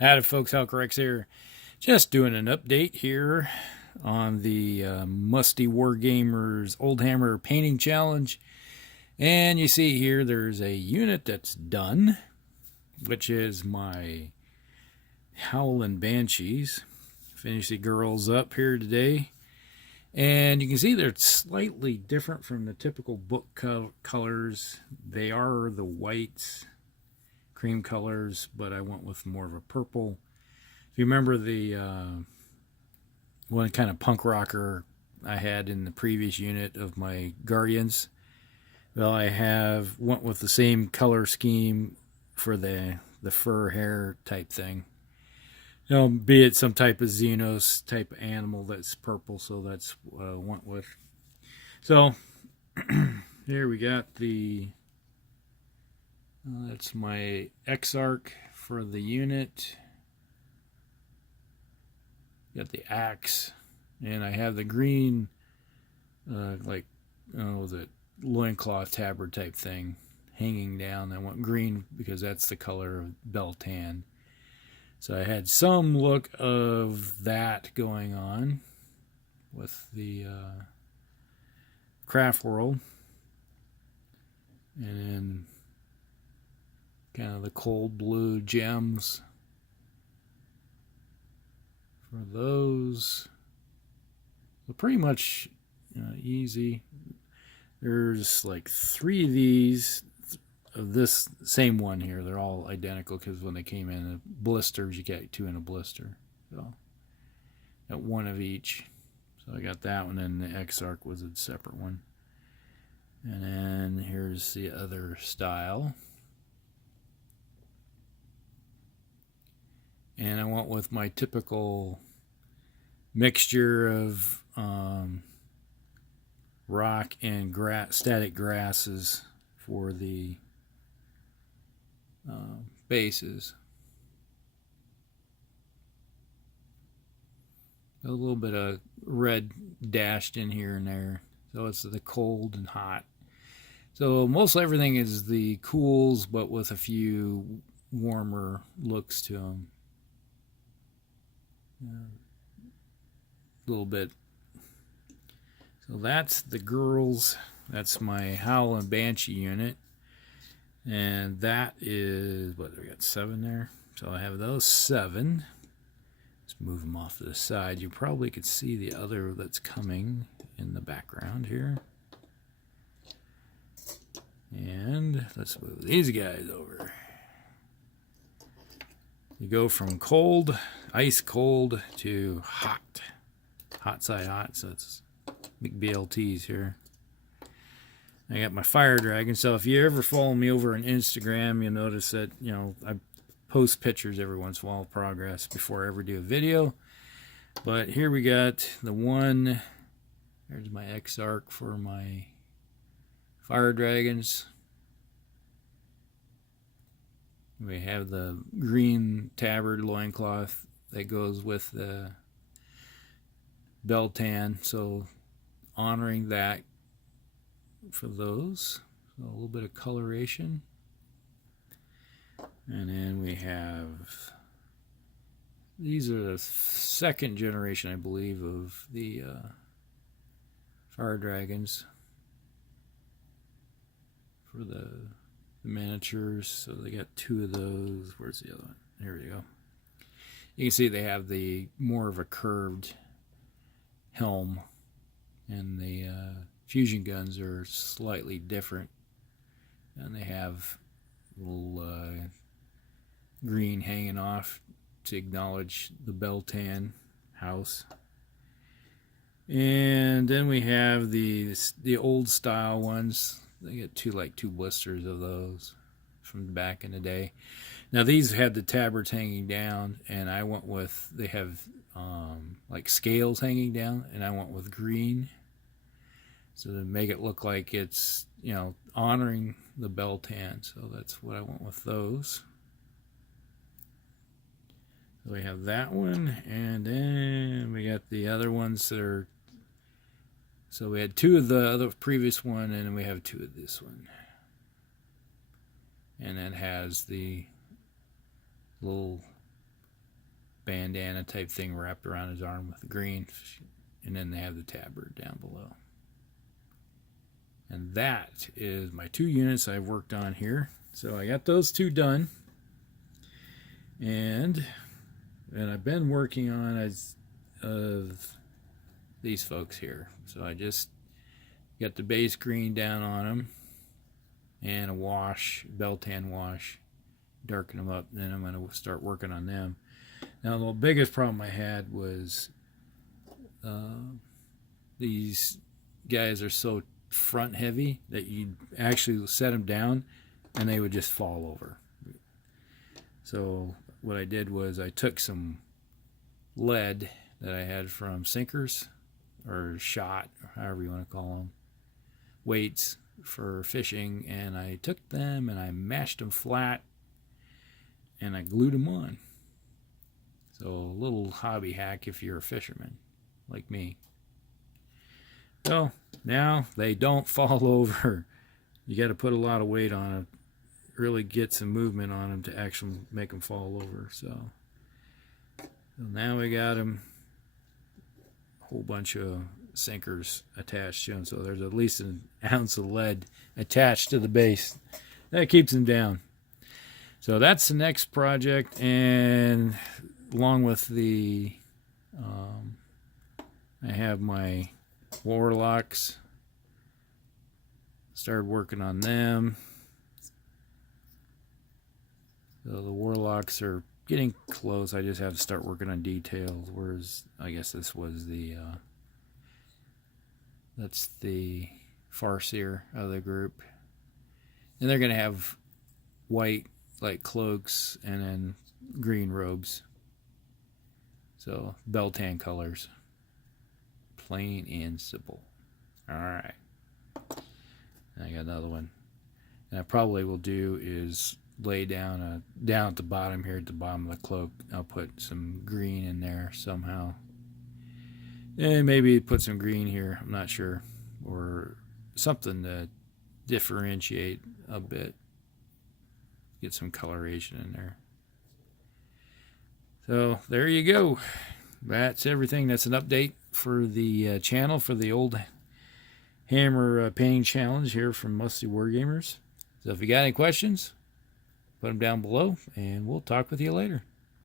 Howdy folks, Halcorex here. Just doing an update here on the Musty Wargamers Oldhammer painting challenge. And you see here there's a unit that's done, which is my Howling Banshees. Finished the girls up here today. And you can see they're slightly different from the typical book colors. They are the whites, cream colors, but I went with more of a purple. If you remember the one kind of punk rocker I had in the previous unit of my Guardians, well, I have went with the same color scheme for the fur hair type thing. Be it some type of Xenos type animal that's purple, so that's what I went with. So here we got the that's my X-Arc for the unit. Got the axe, and I have the green, the loincloth tabard type thing hanging down. I want green because that's the color of Beltan. So I had some look of that going on with the craft world, and then kind of the cold blue gems for those. So pretty much easy. There's like 3 of these of this same one here. They're all identical because when they came in blisters, you get 2 in a blister. So got 1 of each. So I got that one, and the X-Arc was a separate one. And then here's the other style. And I went with my typical mixture of rock and static grasses for the bases. A little bit of red dashed in here and there, so it's the cold and hot. So most everything is the cools, but with a few warmer looks to them. A little bit. So that's the girls. That's my Howl and Banshee unit. And that is, what, we got 7 there. So I have those 7. Let's move them off to the side. You probably could see the other that's coming in the background here. And let's move these guys over. You go from cold, ice cold, to hot. Hot side hot, so it's big BLTs here. I got my fire dragon, so if you ever follow me over on Instagram, you'll notice that, I post pictures every once in a while of progress before I ever do a video. But here we got the one, there's my X-Arc for my fire dragons. We have the green tabard loincloth that goes with the Beltan, so honoring that for those. So a little bit of coloration. And then we have, these are the 2nd generation, I believe, of the fire dragons for the miniatures. So they got 2 of those. Where's the other one? Here we go. You can see they have the more of a curved helm, and the fusion guns are slightly different, and they have a little green hanging off to acknowledge the Beltan house. And then we have the old style ones. They get 2 blisters of those from back in the day. Now these had the tabards hanging down, and I went with, they have like scales hanging down, and I went with green, so to make it look like it's honoring the Beltan. So that's what I went with those. So we have that one, and then we got the other ones that are, so we had 2 of the other previous one, and then we have 2 of this one. And it has the little bandana type thing wrapped around his arm with the green, and then they have the tabard down below. And that is my 2 units I've worked on here. So I got those 2 done, and I've been working on these folks here. So I just got the base green down on them and a wash, Beltan wash, darken them up, and then I'm going to start working on them. Now the biggest problem I had was these guys are so front heavy that you'd actually set them down and they would just fall over. So what I did was I took some lead that I had from sinkers or shot, or however you want to call them, weights for fishing, and I took them and I mashed them flat and I glued them on. So a little hobby hack if you're a fisherman like me. So now they don't fall over. You got to put a lot of weight on them, really get some movement on them to actually make them fall over. So now we got them, a whole bunch of sinkers attached to them. So there's at least an ounce of lead attached to the base. That keeps them down. So that's the next project, and along with the I have my warlocks, started working on them. So the warlocks are getting close. I just have to start working on details, whereas I guess this was the that's the farseer of the group, and they're gonna have white like cloaks and then green robes. So Beltan colors, plain and simple. All right, I got another one, and I probably will do is lay down down at the bottom here, at the bottom of the cloak, I'll put some green in there somehow, and maybe put some green here, I'm not sure, or something to differentiate a bit, get some coloration in there. So there you go. That's everything. That's an update for the channel for the Oldhammer painting challenge here from Musty Wargamers. So if you got any questions, put them down below, and we'll talk with you later.